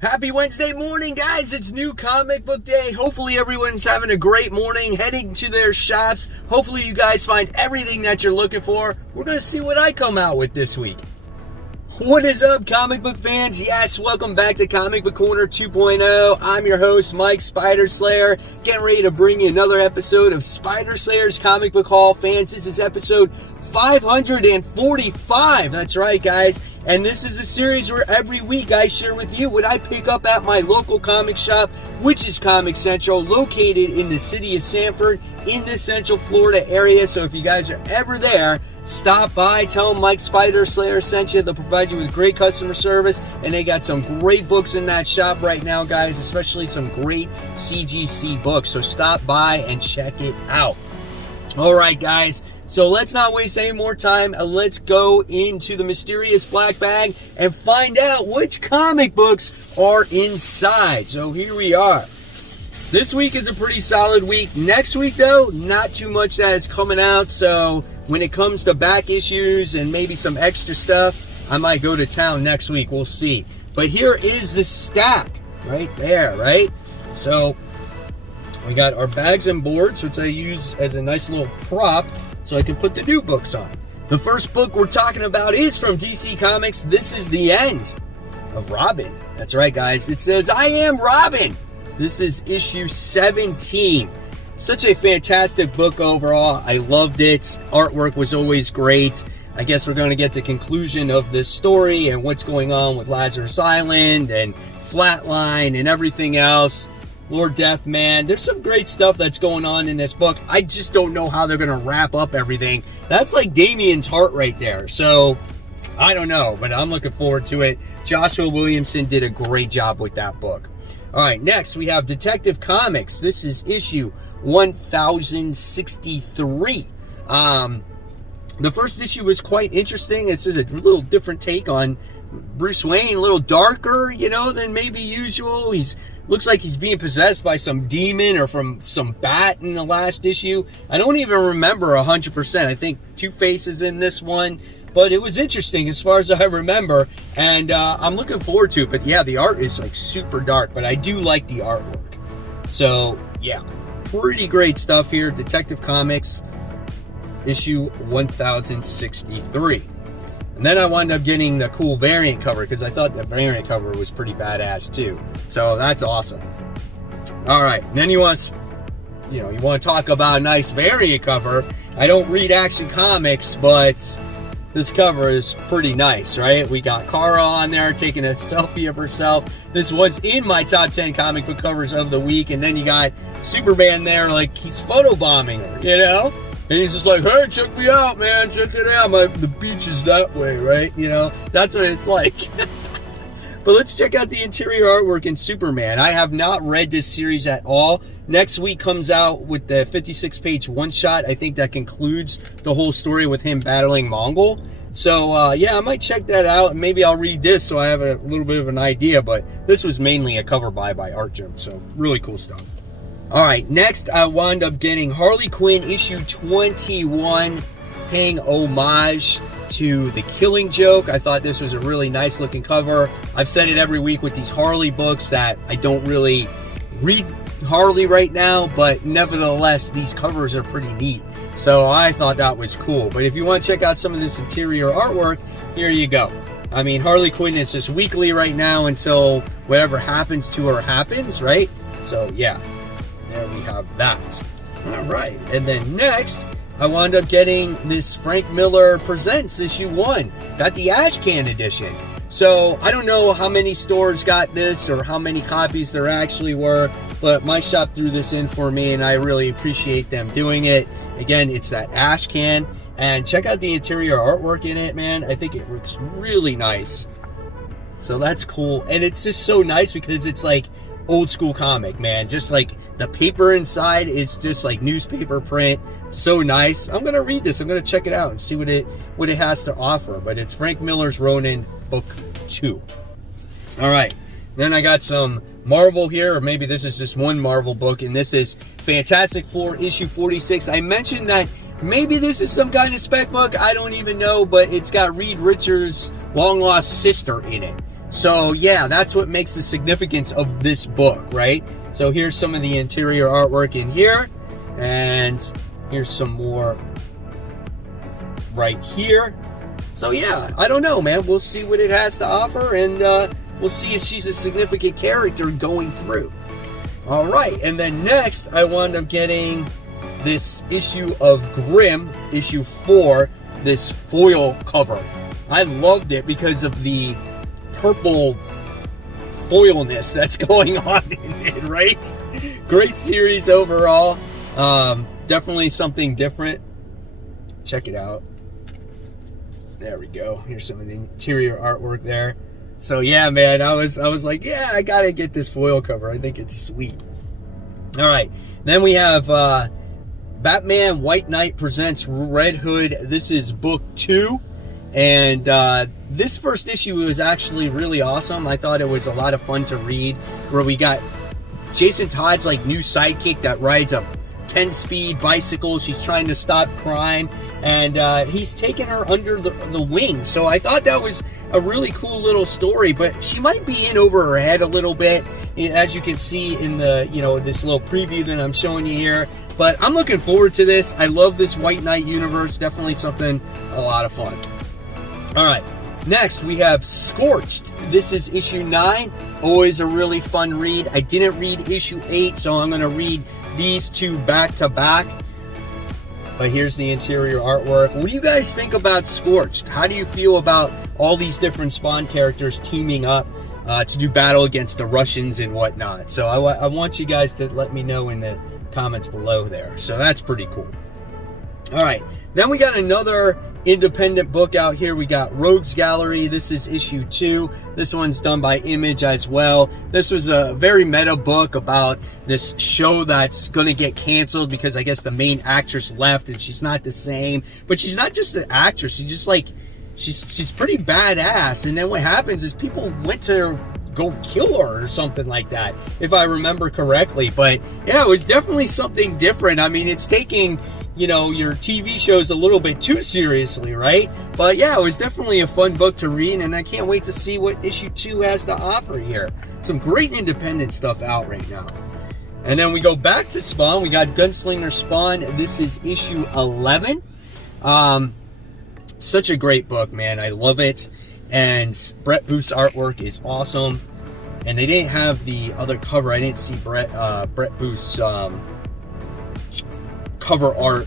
Happy Wednesday morning, guys. It's new comic book day. Hopefully everyone's having a great morning, heading to their shops. Hopefully you guys find everything that you're looking for. We're going to see what I come out with this week. What is up, comic book fans? Yes, welcome back to Comic Book Corner 2.0. I'm your host, Mike Spider Slayer, getting ready to bring you another episode of Spider Slayer's Comic Book Haul. Fans, this is episode 545. That's right, guys. And this is a series where every week I share with you what I pick up at my local comic shop, which is Comic Central, located in the city of Sanford in the Central Florida area. So if you guys are ever there, stop by, tell them Mike Spider Slayer sent you. They'll provide you with great customer service, and they got some great books in that shop right now, guys, especially some great CGC books. So stop by and check it out. All right, guys. So let's not waste any more time. Let's go into the mysterious black bag and find out which comic books are inside. So here we are. This week is a pretty solid week. Next week, though, not too much that is coming out. So when it comes to back issues and maybe some extra stuff, I might go to town next week. We'll see. But here is the stack right there, right? So we got our bags and boards, which I use as a nice little prop so I can put the new books on. The first book we're talking about is from DC Comics. This is the end of Robin. That's right, guys. It says, I am Robin. This is issue 17. Such a fantastic book overall. I loved it. Artwork was always great. I guess we're going to get the conclusion of this story and what's going on with Lazarus Island and Flatline and everything else. Lord Death, man, there's some great stuff that's going on in this book. I just don't know how they're going to wrap up everything. That's like Damien's heart right there. So, I don't know, but I'm looking forward to it. Joshua Williamson did a great job with that book. All right, next we have Detective Comics. This is issue 1063. The first issue was quite interesting. It's just a little different take on Bruce Wayne, a little darker, than maybe usual. Looks like he's being possessed by some demon or from some bat in the last issue. I don't even remember 100%. I think Two-Face is in this one. But it was interesting as far as I remember. And I'm looking forward to it. But yeah, the art is like super dark. But I do like the artwork. So yeah, pretty great stuff here. Detective Comics, issue 1063. And then I wound up getting the cool variant cover because I thought the variant cover was pretty badass too. So that's awesome. All right, and then you want to talk about a nice variant cover. I don't read Action Comics, but this cover is pretty nice, right? We got Kara on there taking a selfie of herself. This was in my top 10 comic book covers of the week. And then you got Superman there like he's photobombing her, And he's just like, hey, check me out, man. Check it out. The beach is that way, right? That's what it's like. But let's check out the interior artwork in Superman. I have not read this series at all. Next week comes out with the 56-page one-shot. I think that concludes the whole story with him battling Mongol. So, yeah, I might check that out. And maybe I'll read this so I have a little bit of an idea. But this was mainly a cover by Art Gym. So, really cool stuff. All right, next I wound up getting Harley Quinn issue 21, paying homage to The Killing Joke. I thought this was a really nice looking cover. I've said it every week with these Harley books that I don't really read Harley right now, but nevertheless, these covers are pretty neat. So I thought that was cool. But if you want to check out some of this interior artwork, here you go. I mean, Harley Quinn is just weekly right now until whatever happens to her happens, right? So yeah. There we have that. All right. And then next, I wound up getting this Frank Miller Presents issue 1. Got the Ash Can edition. So I don't know how many stores got this or how many copies there actually were, but my shop threw this in for me and I really appreciate them doing it. Again, it's that Ash Can. And check out the interior artwork in it, man. I think it looks really nice. So that's cool. And it's just so nice because it's like old school comic, man. Just like the paper inside is just like newspaper print. So nice. I'm gonna read this. I'm gonna check it out and see what it has to offer. But it's Frank Miller's Ronin book 2. All right. Then I got some Marvel here, or maybe this is just one Marvel book, and this is Fantastic Four issue 46. I mentioned that maybe this is some kind of spec book. I don't even know, but it's got Reed Richards' long lost sister in it. So yeah, that's what makes the significance of this book, right? So here's some of the interior artwork in here, and here's some more right here. So yeah, I don't know, man. We'll see what it has to offer, and we'll see if she's a significant character going through. All right, and then next, I wound up getting this issue of Grimm, issue 4, this foil cover. I loved it because of the purple foilness that's going on in it, right? Great series overall. Definitely something different. Check it out. There we go. Here's some of the interior artwork there. So yeah, man, I was like, yeah, I gotta get this foil cover. I think it's sweet. All right, then we have Batman White Knight presents Red Hood. This is book 2, and this first issue was actually really awesome. I thought it was a lot of fun to read, where we got Jason Todd's like new sidekick that rides a 10-speed bicycle. She's trying to stop crime, and he's taking her under the wing. So I thought that was a really cool little story, but she might be in over her head a little bit, as you can see in the, this little preview that I'm showing you here. But I'm looking forward to this. I love this White Knight universe. Definitely something a lot of fun. All right, next we have Scorched. This is issue 9. Always a really fun read. I didn't read issue 8, so I'm going to read these two back to back. But here's the interior artwork. What do you guys think about Scorched? How do you feel about all these different Spawn characters teaming up to do battle against the Russians and whatnot? So I want you guys to let me know in the comments below there. So that's pretty cool. All right, then we got another independent book out here. We got Rogues Gallery. This is issue 2. This one's done by Image as well. This was a very meta book about this show that's going to get canceled because I guess the main actress left and she's not the same. But she's not just an actress. She's just like, she's pretty badass. And then what happens is people went to go kill her or something like that, if I remember correctly. But yeah, it was definitely something different. I mean, it's taking, your TV shows a little bit too seriously, right? But yeah, it was definitely a fun book to read, and I can't wait to see what issue 2 has to offer here. Some great independent stuff out right now. And then we go back to Spawn. We got Gunslinger Spawn. This is issue 11. Such a great book, man. I love it. And Brett Booth's artwork is awesome. And they didn't have the other cover. I didn't see Brett Booth's cover art.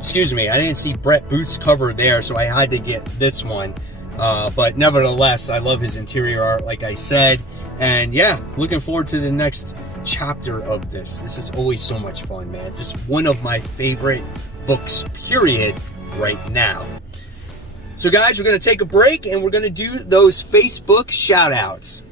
Excuse me, I didn't see Brett Booth's cover there, so I had to get this one. But nevertheless, I love his interior art, like I said. And yeah, looking forward to the next chapter of this. This is always so much fun, man. Just one of my favorite books, period, right now. So guys, we're going to take a break, and we're going to do those Facebook shout-outs.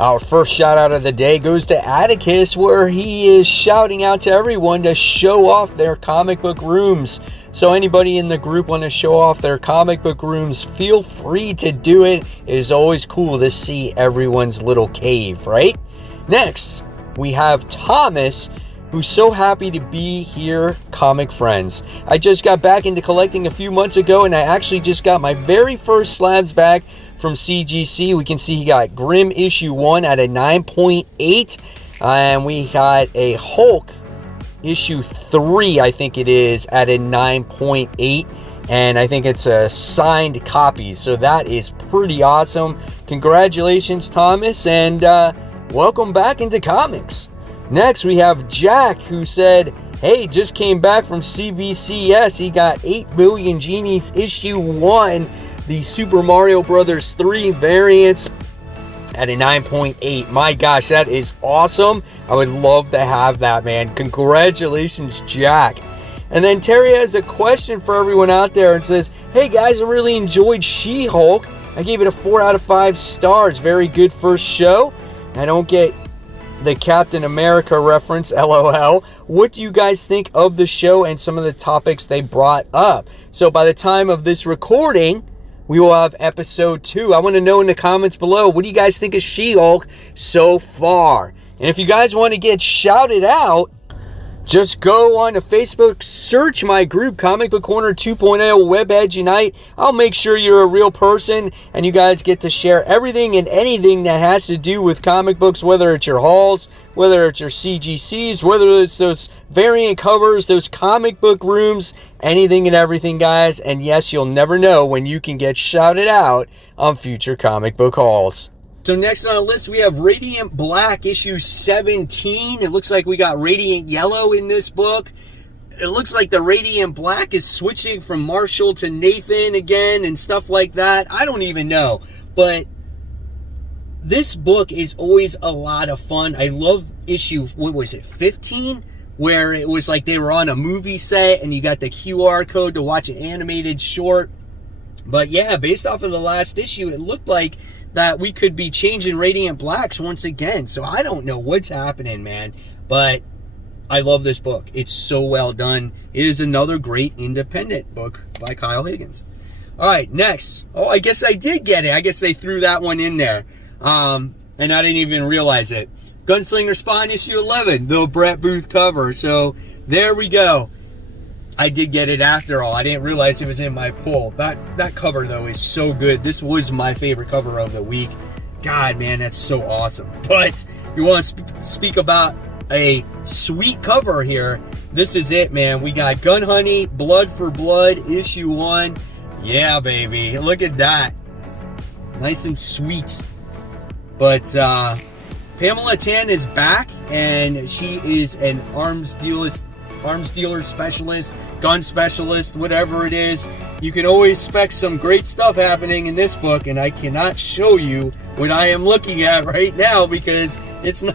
Our first shout out of the day goes to Atticus, where he is shouting out to everyone to show off their comic book rooms. So anybody in the group want to show off their comic book rooms, feel free to do it. It is always cool to see everyone's little cave, right? Next, we have Thomas, who's so happy to be here, comic friends. I just got back into collecting a few months ago, and I actually just got my very first slabs back from CGC. We can see he got Grimm issue 1 at a 9.8, and we got a Hulk issue 3, I think it is, at a 9.8, and I think it's a signed copy. So that is pretty awesome. Congratulations, Thomas, and welcome back into comics. Next, we have Jack, who said, hey, just came back from CBCS. He got 8 Billion Genies issue 1, the Super Mario Brothers 3 variants, at a 9.8. My gosh, that is awesome. I would love to have that, man. Congratulations, Jack. And then Terry has a question for everyone out there and says, hey guys, I really enjoyed She-Hulk. I gave it a 4 out of 5 stars. Very good first show. I don't get the Captain America reference, LOL. What do you guys think of the show and some of the topics they brought up? So by the time of this recording, we will have episode 2. I want to know in the comments below, what do you guys think of She-Hulk so far? And if you guys want to get shouted out, Just go on to Facebook, search my group, Comic Book Corner 2.0 Web Edge Unite. I'll make sure you're a real person and you guys get to share everything and anything that has to do with comic books, whether it's your hauls, whether it's your CGCs, whether it's those variant covers, those comic book rooms, anything and everything, guys. And yes, you'll never know when you can get shouted out on future comic book hauls. So next on the list, we have Radiant Black, issue 17. It looks like we got Radiant Yellow in this book. It looks like the Radiant Black is switching from Marshall to Nathan again and stuff like that. I don't even know. But this book is always a lot of fun. I love issue, 15? Where it was like they were on a movie set and you got the QR code to watch an animated short. But yeah, based off of the last issue, it looked like that we could be changing Radiant Blacks once again. So I don't know what's happening, man. But I love this book. It's so well done. It is another great independent book by Kyle Higgins. All right, next. Oh, I guess I did get it. I guess they threw that one in there. And I didn't even realize it. Gunslinger Spawn issue 11, the Brett Booth cover. So there we go. I did get it after all. I didn't realize it was in my pull. That cover, though, is so good. This was my favorite cover of the week. God, man, that's so awesome. But if you want to speak about a sweet cover here, this is it, man. We got Gun Honey, Blood for Blood, issue 1. Yeah, baby. Look at that. Nice and sweet. But Pamela Tan is back, and she is an arms dealer specialist, gun specialist, whatever it is. You can always expect some great stuff happening in this book, and I cannot show you what I am looking at right now because it's not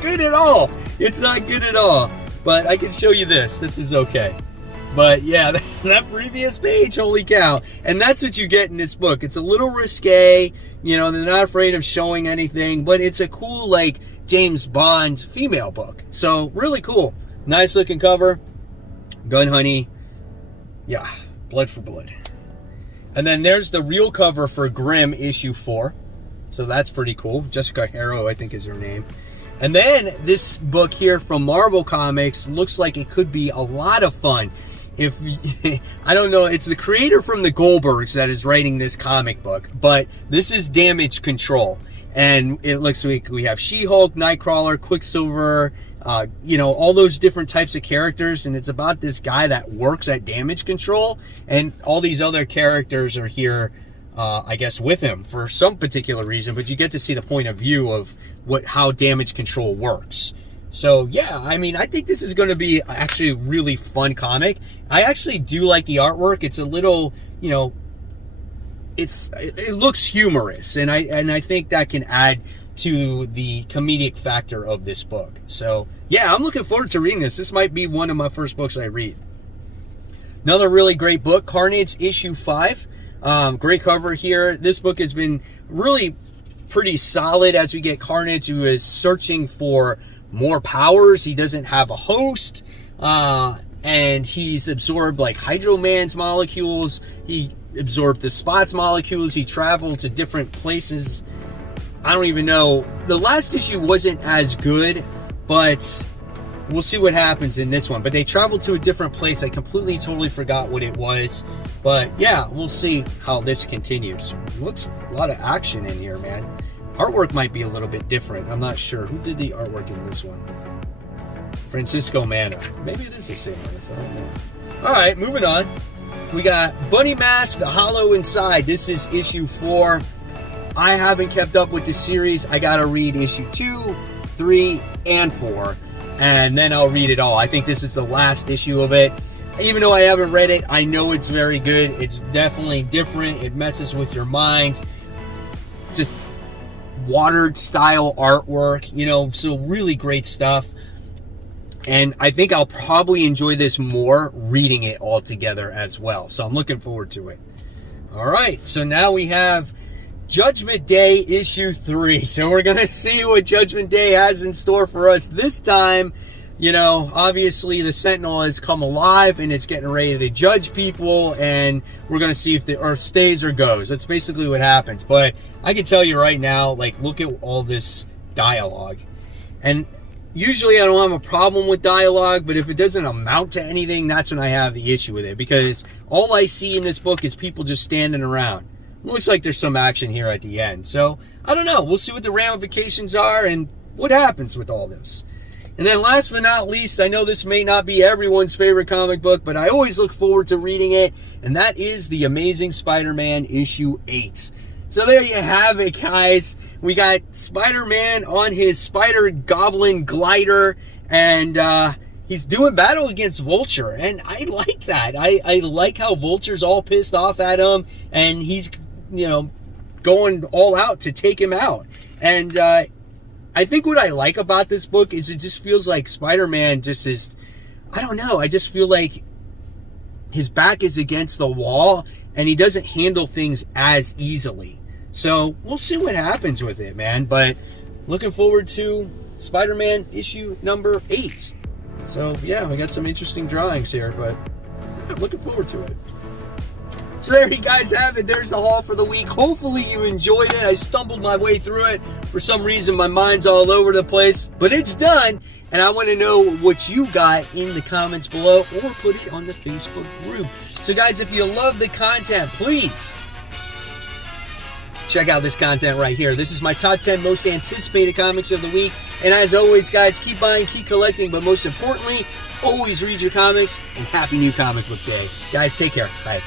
good at all. It's not good at all. But I can show you this. This is okay. But yeah, that previous page, holy cow. And that's what you get in this book. It's a little risque. You know, they're not afraid of showing anything, but it's a cool, like, James Bond female book. So really cool. Nice looking cover. Gun Honey. Yeah, Blood for Blood. And then there's the real cover for Grimm issue 4. So that's pretty cool. Jessica Harrow, I think, is her name. And then this book here from Marvel Comics looks like it could be a lot of fun. If I don't know, it's the creator from the Goldbergs that is writing this comic book, but this is Damage Control. And it looks like we have She-Hulk, Nightcrawler, Quicksilver, you know, all those different types of characters. And it's about this guy that works at Damage Control. And all these other characters are here, I guess, with him for some particular reason. But you get to see the point of view of how Damage Control works. So, yeah, I mean, I think this is going to be actually a really fun comic. I actually do like the artwork. It's a little, you know, it looks humorous, and I think that can add to the comedic factor of this book. So yeah, I'm looking forward to reading this. This might be one of my first books I read. Another really great book, Carnage issue 5. Great cover here. This book has been really pretty solid as we get Carnage, who is searching for more powers. He doesn't have a host, and he's absorbed like Hydro Man's molecules. He absorbed the Spot's molecules. He traveled to different places. I don't even know. The last issue wasn't as good, but we'll see what happens in this one. But they traveled to a different place. I totally forgot what it was. But yeah, we'll see how this continues. Looks a lot of action in here, man. Artwork might be a little bit different. I'm not sure. Who did the artwork in this one? Francisco Mana. Maybe it is the same artist. I don't know. All right, moving on. We got Bunny Mask, The Hollow Inside. This is issue 4. I haven't kept up with the series. I got to read issue 2, 3, and 4. And then I'll read it all. I think this is the last issue of it. Even though I haven't read it, I know it's very good. It's definitely different. It messes with your mind. Just watered style artwork, you know, so really great stuff. And I think I'll probably enjoy this more reading it all together as well. So I'm looking forward to it. All right, so now we have Judgment Day issue 3. So we're going to see what Judgment Day has in store for us this time. You know, obviously the Sentinel has come alive and it's getting ready to judge people, and we're going to see if the Earth stays or goes. That's basically what happens. But I can tell you right now, like, look at all this dialogue. And usually I don't have a problem with dialogue, but if it doesn't amount to anything, that's when I have the issue with it, because all I see in this book is people just standing around. It looks like there's some action here at the end. So, I don't know. We'll see what the ramifications are and what happens with all this. And then last but not least, I know this may not be everyone's favorite comic book, but I always look forward to reading it, and that is The Amazing Spider-Man issue 8. So there you have it, guys. We got Spider-Man on his Spider-Goblin glider, and he's doing battle against Vulture, and I like that. I like how Vulture's all pissed off at him, and he's, going all out to take him out. And I think what I like about this book is it just feels like Spider-Man just is, I don't know, I just feel like his back is against the wall, and he doesn't handle things as easily. So we'll see what happens with it, man. But looking forward to Spider-Man issue number 8. So yeah, we got some interesting drawings here, but yeah, looking forward to it. So there you guys have it. There's the haul for the week. Hopefully you enjoyed it. I stumbled my way through it. For some reason, my mind's all over the place, but it's done. And I want to know what you got in the comments below, or put it on the Facebook group. So guys, if you love the content, please check out this content right here. This is my top 10 most anticipated comics of the week. And as always, guys, keep buying, keep collecting, but most importantly, always read your comics, and happy new comic book day. Guys, take care. Bye.